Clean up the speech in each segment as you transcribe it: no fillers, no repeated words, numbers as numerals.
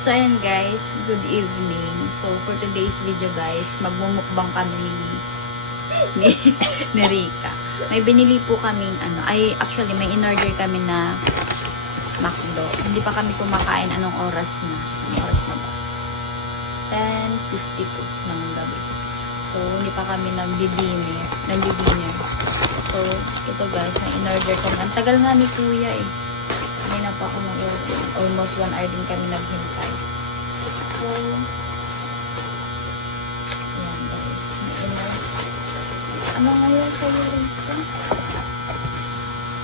So, ayan guys, good evening. So, for today's video guys, magmumukbang kami ni, ni Rika. May binili po kaming actually may in-order kami na McDo. Hindi pa kami kumakain. Anong oras na? Anong oras na ba? 10:52 ng gabi. So, hindi pa kami nag-dinner. So, ito guys, may in-order kami. Ang tagal nga ni Kuya eh. Hindi na pa ako nag-order. Almost 1 hour din kami naghintay. So, ayan guys. Ano ngayon sa'yo rin ito?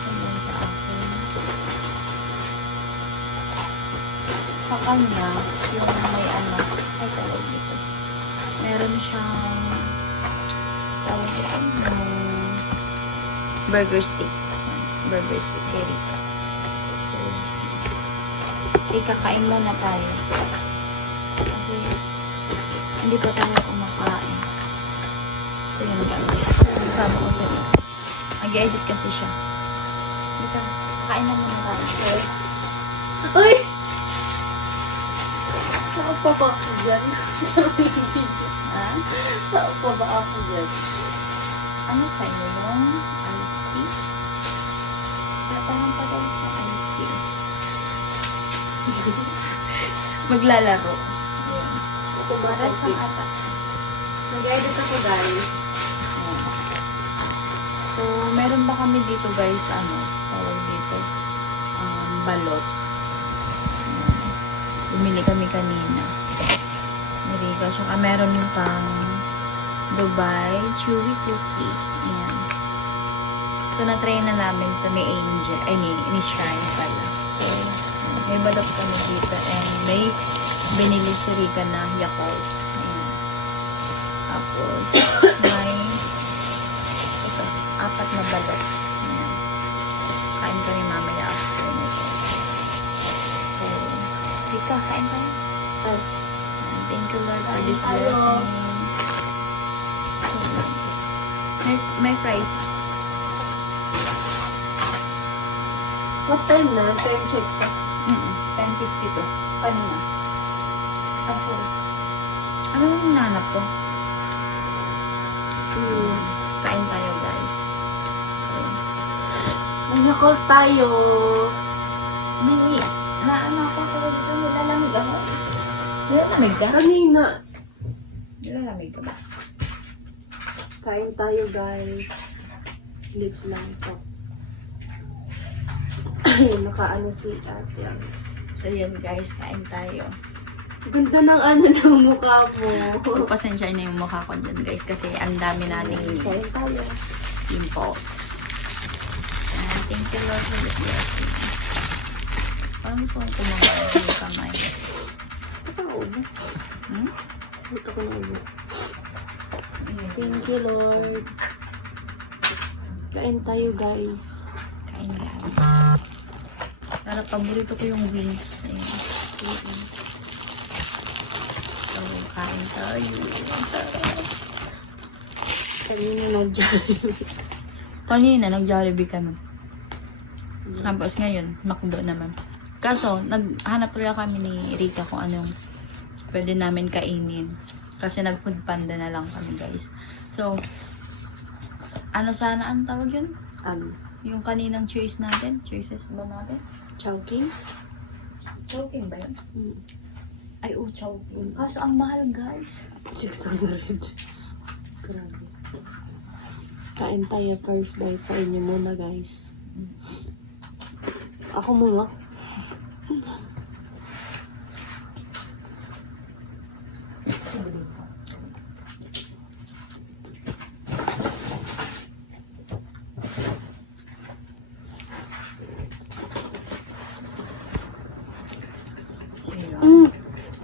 Ayan sa akin. Sa kanya, yung may ay tawag dito. Meron siyang tawag dito, yung burger stick. Burger stick kay Rika. Kakain muna tayo. Kasi hindi pa tayo kumakain. Ito yun guys. Sabi ko sa iyo. Nag-edit kasi siya. Dito. Kakain na muna tayo. Ay! Saan pa ba ako dyan? Ha? Saan pa ba ako dyan? Ano sa'yo yung iced tea? Parang pa daw sa iced tea. Maglalaro. Ayan. Ito ba Para sa ata. Nag-edit ako guys. Ayan. So, meron ba kami dito guys, tawag dito, balot. Ayan. Bumili kami kanina. Nariga. Saka meron pang Dubai Chewy Cookie. Ayan. So, na-try na namin ito ni Angel. Ni Shine pala. So, may balot kami dito and may binili si Rika na Yakult. Ayan. Tapos, may ito, 4 na balot. Ayan. Kain kami mamaya after nito. So, Rika, kain tayo. Ay. Thank you Lord for this Kain tayo. blessing. May fries. What time na? Time check pa. 10:52. Kanina. Ah, sorry. Ano yung nanap ko? Kain tayo, guys. Mag-call tayo. May ako talaga dito. Nilalamig ako. Nilalamig ka? Kanina. Nilalamig ka ba? Kain tayo guys. Lit lang to. Nakaano si ate. So, yun guys. Kain tayo. Ganda ng ng mukha mo. Pasensya na yung mukha ko dyan, guys. Kasi ang dami nating Kain tayo. pimples. Thank you Lord for this blessing. Parang gusto kong kumakain yung kamay. Ito ako ba? Hmm? Ito ko na ubo. Thank you Lord. Kain tayo guys. Kain guys. Para paborito ko yung wings. Ayun. So, kain tayo. Kanina nag-Jollibee. Kanina, nag-Jollibee kami. Tapos ngayon, McDo naman. Kaso, naghanap talaga kami ni Rika kung anong pwede namin kainin. Kasi nag-food panda na lang kami, guys. So, ano sana ang tawag yun? Yung kaninang choices ba natin? Chowking? Chowking ba yun? Mm. Ay, chowking. Kaso ang mahal, guys. 600. Grabe. Kain tayo first bite sa inyo muna guys. Ako muna.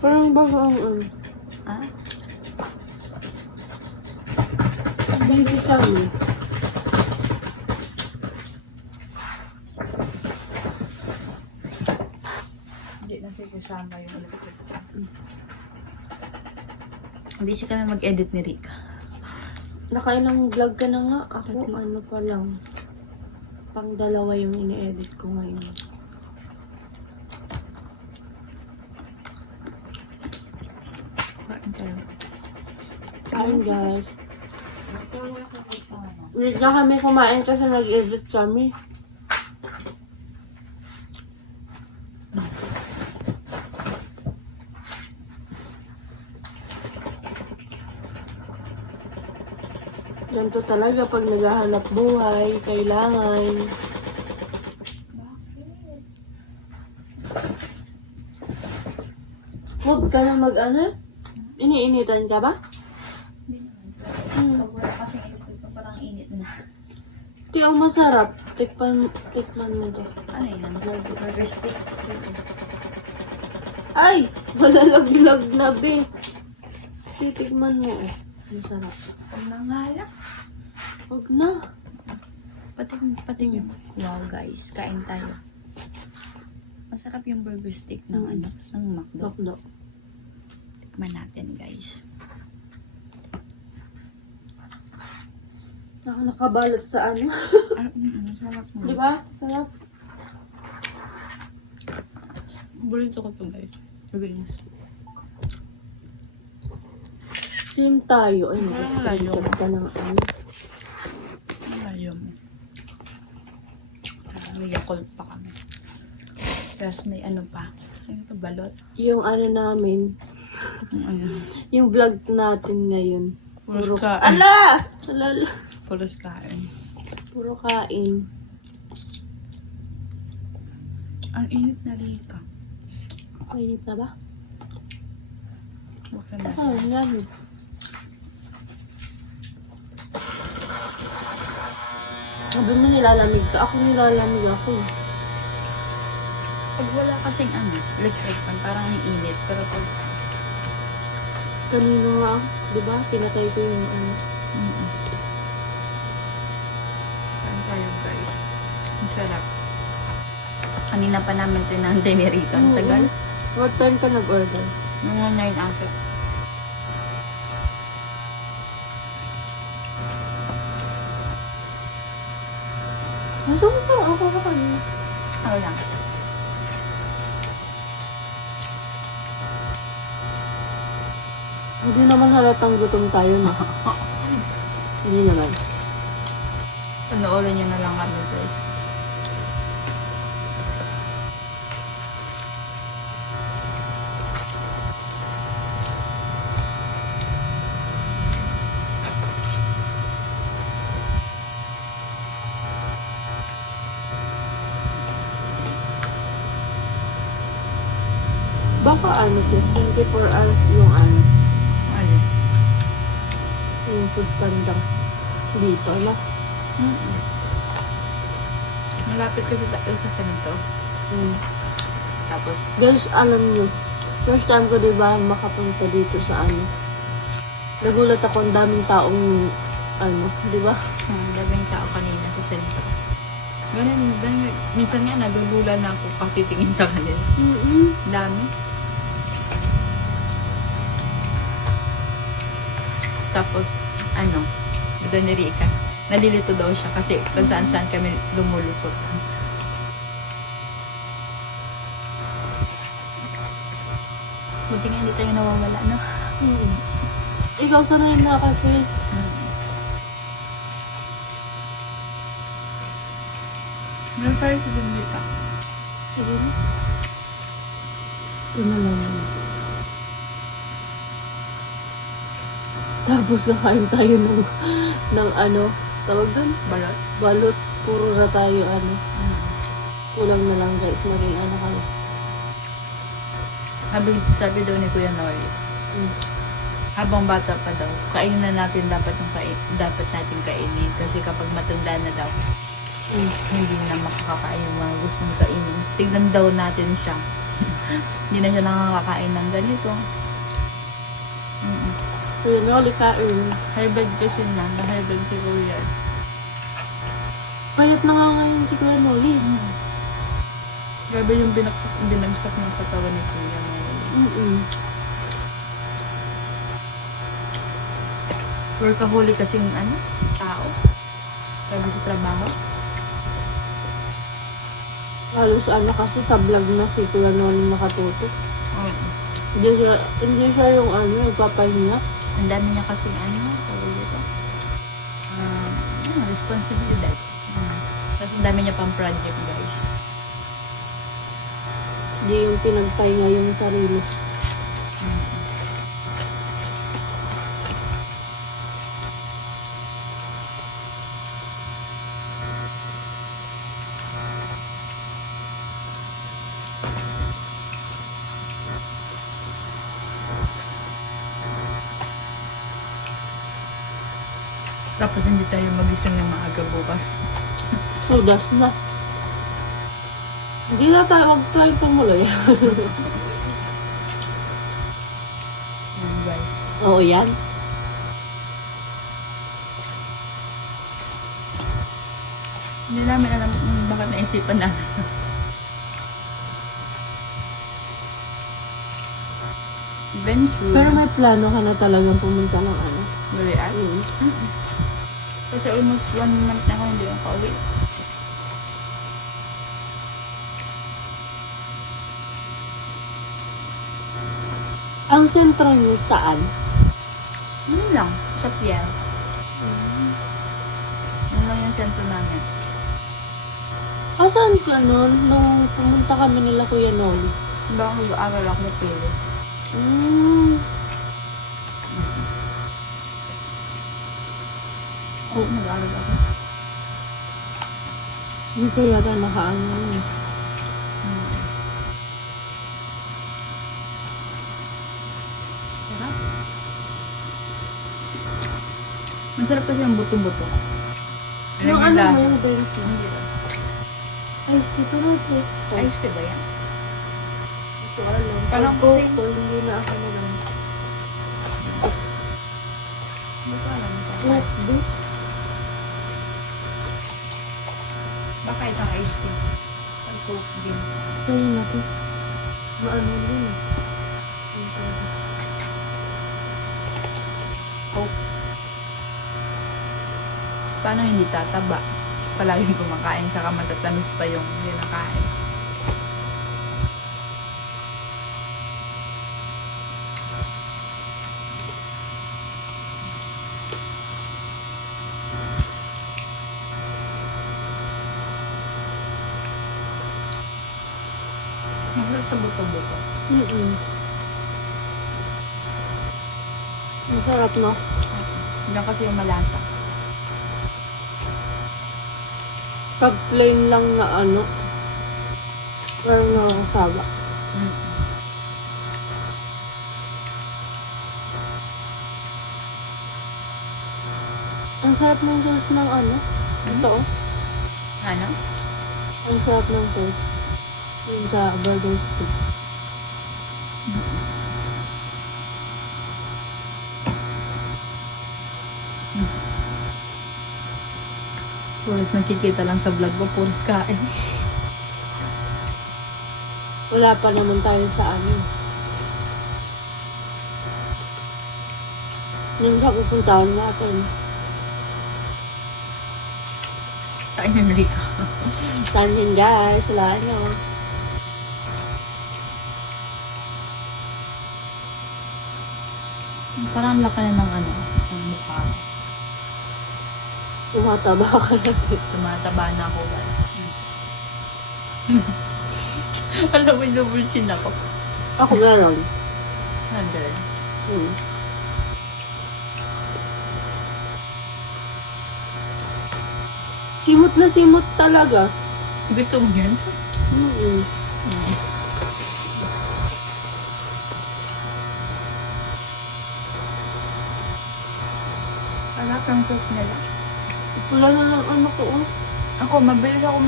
Parang bago ang Ah? busy kami. Hindi na siya kasama yung electric. Busy kami mag-edit ni Rika. Nakailang vlog ka na nga. Ako ano pa lang. Pang 2 yung ini-edit ko ngayon. tayo. Kain guys. Hindi na kami kumain kasi nag-edit kami. Ganito talaga pag naghahanap buhay, kailangan. Huwag ka na mag-ano? Iniinitan ka ba? Hindi naman. Hmm. Pag wala kasing init, parang init na. Ito yung masarap. Tikman mo to. Ano yun? Ang burger stick. Ay! Malalaglag na, be. Titikman mo, oh. Masarap. Ang nangalak. Huwag na. Pati nyo. Wow guys, kain tayo. Masarap yung burger stick ng ano, ng McDo. Lokdok. Tikman natin guys. Nakabalot sa ano. Sarap mo. Di ba? Sarap. Burrito ko to guys. Sabihin. Same tayo. Ay, Malayo. nag-screenshot ka ng ano. Malayo mo. May Yakult pa kami. Tapos may ano pa. Ano ito? Balot? Yung ano namin, Ano? yung vlog natin ngayon. Puro kain. Ala! Alala. Puro kain. Puro kain. Ang init na rika. Mainit na ba? Huwag ka na. Oh, yan. Sabi mo nilalamig ka. Ako nilalamig ako. Pag wala kasing ano, electric fan, parang ang init. Pero pag... Kanino nga, di ba? Pinatay ko yung ano. Kain tayo guys. Ang sarap. Kanina pa namin ito inaantay ni Rika. Ang tagal. What time ka nag-order? Mga 9 ata. Masama pa. Ako ka kanina. Ako lang. Hindi naman halatang gutom tayo na. Hindi naman. Panoorin nyo na lang kami guys. Baka ano to, 24 hours yung ano, Ano? yung food panda dito, no? Malapit kasi tayo sa sanito. Mm. Tapos, Guys, alam nyo, first time ko diba makapunta dito sa ano. Nagulat ako, ang daming taong ano, diba? daming tao kanina sa sentro. Ganun, minsan nga nagulula na ako pakitingin sa kanila. Dami. Tapos, ano, doon ni Rika, nalilito daw siya kasi kung saan-saan kami lumulusot. Buti nga hindi tayo nawawala, no? Ikaw sanay na kasi. May fire to din dito. Sige na. Ito na lang. Tapos nakain tayo ng ano, tawag doon? Balot. Balot. Puro na tayo ano. Kulang na lang guys, maging ano kami. Sabi daw ni Kuya Noli, habang bata pa daw, kainin na natin dapat dapat natin kainin kasi kapag matanda na daw, hindi na makakakain yung mga gustong kainin. Tignan daw natin siya. Hindi na siya nakakakain ng ganito. Kuya Noli kain. High blood kasi na high blood si Kuya. Payat na nga ngayon si Kuya Noli. Grabe yung binagsak ng katawan ni Kuya Noli. Workaholic kasing ano, tao. Grabe sa trabaho. Halos ano kasi sa vlog na si Kuya Noli nakatutok. Hindi siya yung nagpapahinga. Ang dami niya kasing tawag dito. Responsibilidad. Kasi ang dami niya pang project, guys. Hindi yung pinagpahinga yung sarili. Tapos hindi tayo magising ng maaga bukas. So, that's na. Hindi na tayo mag-try tumuloy. Guys. Oo, yan. Hindi namin alam kung bakit naisipan namin. Adventure. Pero may plano ka na talagang pumunta ng Galian? Kasi almost 1 month na ako hindi ako pauwi. Ang sentro niyo saan? Yun lang. Sa Piel. Yun lang yung sentro namin. Saan ka nun? Nung pumunta kami nila Kuya Noli. Baka mag-aaral ako na Piel. Oo, nag-aaral ako. Hindi ko yata nakaano yun. Sarap. Masarap kasi yung buto-buto. Yung Alam ano mo mo yung drinks mo? Hindi lang. Ay, dito na ito. Ayos ka ba yan? Ito alam. Parang Pag Coke to, hindi na ako na lang. Hindi ko alam. Coke do? Baka isang ice tea. Pag Coke din. Sa'yo na to. Maano din eh. Ang sabi. Coke. Paano hindi tataba? Palaging kumakain saka matatamis pa yung hindi nakain. Masarap sa buto-buto. Ang sarap, no? Yan kasi yung malasa. Pag plain lang na parang nakakasawa. Ang sarap ng sauce ng ito oh. Ano? Ang sarap ng sauce. Yung sa burger stick. Puros nakikita lang sa vlog ko, puros kain. Wala pa naman tayo sa yung sa pupuntahan natin. Kain ng Rika. Saan yun guys? Wala nyo. Parang laki na ng ng mukha. Tumataba ka na. Tumataba na ako ba? Alam mo, double chin ako. Ako meron. Hundred. Simot na simot talaga. Gusto mo yun? Wala kang sauce nila. Wala na lang ko. Ako, mabilis ako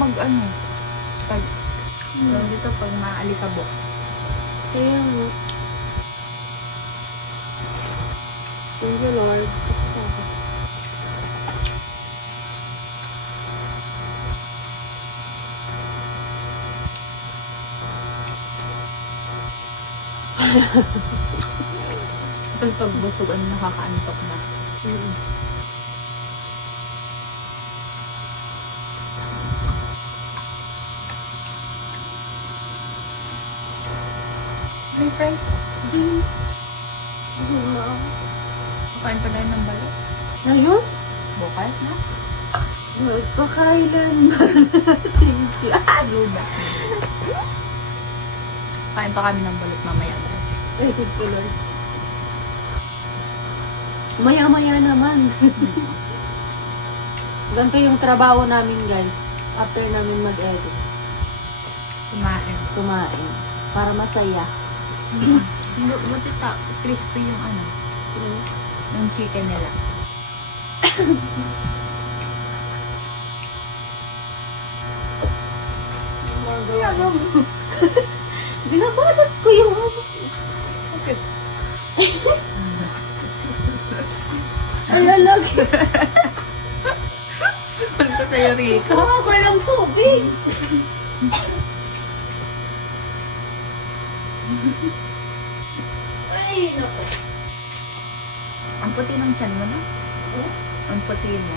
pag dito pag maalikabok. Kaya nga. Thank you, Lord. Tapos pag busog, nakakaantok na. May fries. Gusto mo ako. Kukain pa na yun ng balot. Ngayon? Bukal na. Magpakailan ba natin siya? Luba. Kain pa kami ng balot mamaya. Ay, tutuloy. Maya-maya naman. Ganito yung trabaho namin, guys. After namin mag-edit, Kumain. kumain. Para masaya. Buti crispy yung ano. Yung chicken nila. Ginagawa mo. Binabalot ko yung Okay. ay alag. Ano ko sa'yo, Rico? Kawa ng tubig. Ay, naku. Ang puti ng tiyan mo, no? Ang puti mo.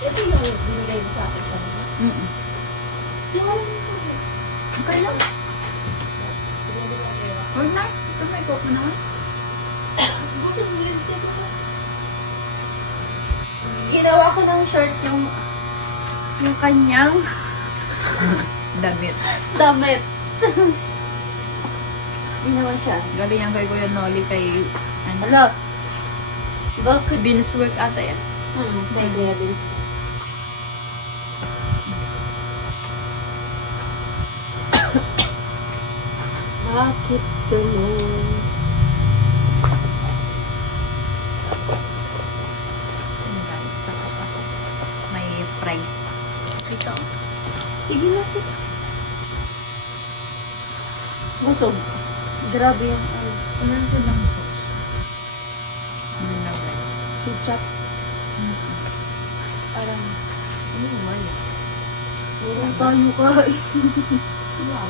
Ito yung binigay mo sa akin sa mga. Yung alam mo ko eh. Okay lang. Huwag na. Ito may coke mo naman. Gusto mo yun, diba? Ginawa ko ng short yung kanyang Damit. damit. Ginawa siya. Galing yan kay Kuya Noli kay ano? Hala. Bakit? Beans work ata yan. May diabetes. Bakit ganun? Ano guys? Tapos ako. May fries pa. Ito. Sige natin. Busog. Grabe yung ano. Wala na silang sauce. Ano na ba? Ketchup. Parang, Ano ba yan? meron tayo kain. Wow.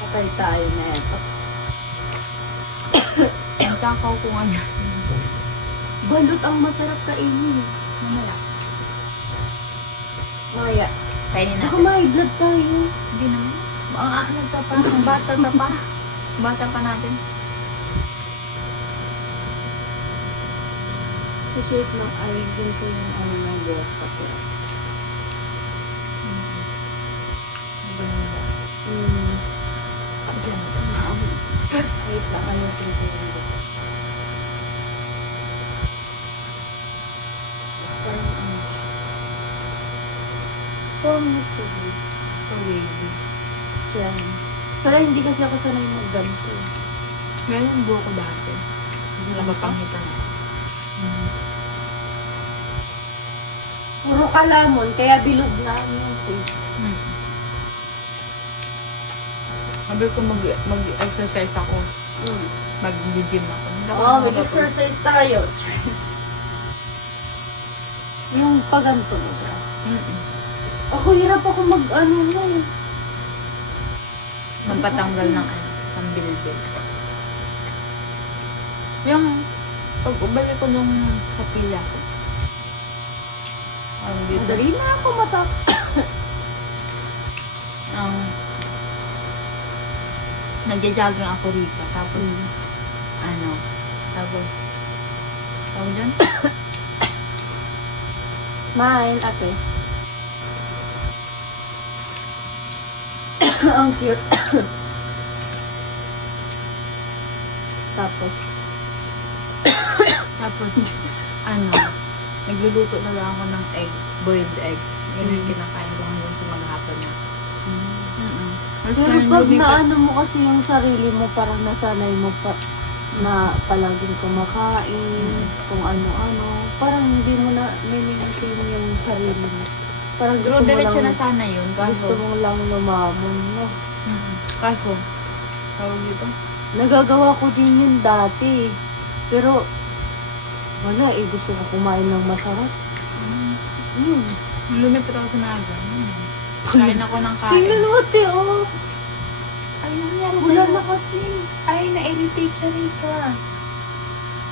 Patay tayo na ito. Ang takaw ko nga yan. Balot ang masarap kainin. Mamaya. Maya. Kainin Baka natin. may blood tayo. Hindi naman. Ano pa pa? Ang bata na pa. Bata pa natin. Kasi ng ayun ko yung ano ng buhat pa ko. Wait lang, ano yung yung buhat. Mas parang ano siya. Parang nagtubig. Siya. Pero hindi kasi ako sanay mag-ganto. Ngayon yung buho ko dati. Hindi na mapangitan. Puro kalamon, kaya bilog na yung face. Sabi ko mag-exercise ako. Mag-gym ako. Hindi ako Oo, nakakapag- mag-exercise tayo. Yung paganto mo ba? Ako, hirap ako mag-ano na eh. Magpatanggal ng ano, pambilbil. Yung pag-ubalik ko nung sa pila ko. Ang dito. Madali na ako mata. Ang nagja-jogging ako rito. Tapos, ano, tapos, tawag dyan? Smile, ate. Ang cute. Tapos, Tapos, ano, nagluluto na lang ako ng egg, boiled egg. Yan yung kinakain ko hanggang sa maghapon na. pero pag naano mo kasi yung sarili mo, parang nasanay mo pa na palaging kumakain, kung ano-ano, parang hindi mo na mimimaintain yung sarili mo. Parang Pero gusto mo diretso na lang, sana yun. gusto mo lang lumamon, no? Kaso, tawag dito? Nagagawa ko din yun dati. Pero, wala eh. Gusto ko kumain ng masarap. Lumipit ako sa naga. Kain ako ng kain. Tingnan mo, te, oh. Ay, nangyari Wala na kasi. Ay, na-irritate siya Rika.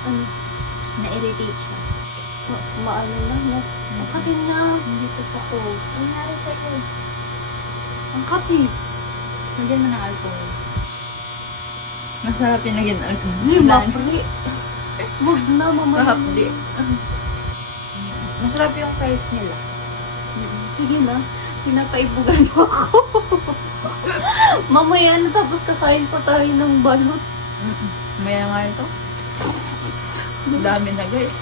Ano, Na-irritate siya. maano na, no? Makatin na. Hindi ko pa ko. Nangyari sa'yo. Ang kati. Lagyan mo ng alcohol. Masarap yung lagyan ng alcohol. Hindi, mapri. Wag na, Mahapdi. mamaya. Masarap yung fries nila. Sige na, pinapaibugan mo ako. Mamaya na tapos kakain pa tayo ng balot. Maya nga ito. Dami na guys.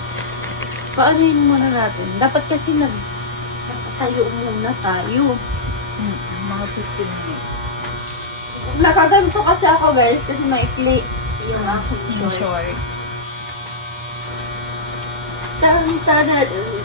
Paano yun muna natin? Dapat kasi nagtayo muna tayo. Mga 15 minutes. Nakaganto kasi ako guys kasi maikli yung aking Yung short. short. Tan-tan-tan.